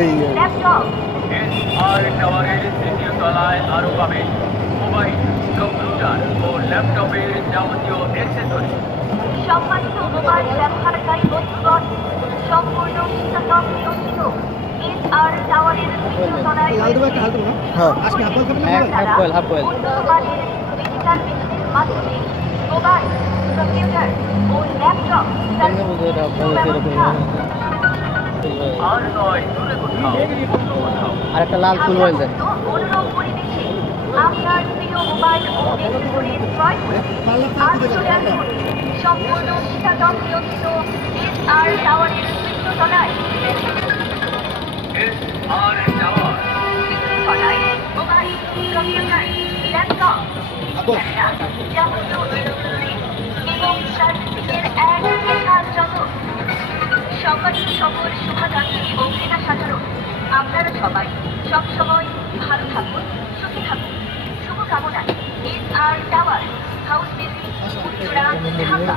এই ল্যাপটপ আর টাওয়ারের তৃতীয় তলায় আরো পাবেন মোবাইল, কম্পিউটার ও ল্যাপটপের যাবতীয় অ্যাক্সেসরি। সম্মানিত মোবাইল ব্যবহারকারী বন্ধুগণ, সম্পূর্ণ শীতাতপ নিয়ন্ত্রিত আর টাওয়ারের তৃতীয় তলায় উন্নত মানের ডিজিটাল মেশিনের মাধ্যমে মোবাইল, কম্পিউটার ও ল্যাপটপ আর নয় দূরে কোথাও, অন্য কোথাও আরেকটা লাল ফুল হয়ে যায়। অনুরূপ পরিবেশে আপনার প্রিয় মোবাইল ও অ্যাক্সেসরিজ ক্রয় করে আজ চলে আসুন সম্পূর্ণ শীতাতপ নিয়ন্ত্রিত আর টাওয়ারের তৃতীয় তলায়। আর টাওয়ার তৃতীয় তলায় মোবাইল, কম্পিউটার, ল্যাপটপ ক্যামেরা, যাবতীয় ইলেকট্রনিক এবং সার্ভিসিংয়ের এক বিশাল জগৎ। সম্মানিত সকল শুভাকাঙ্ক্ষী ও ক্রেতা সাধারণ, আপনারা সবাই সবসময় ভালো থাকুন, সুখী থাকুন। শুভকামনায় R tower, house building, Uttara, Dhaka.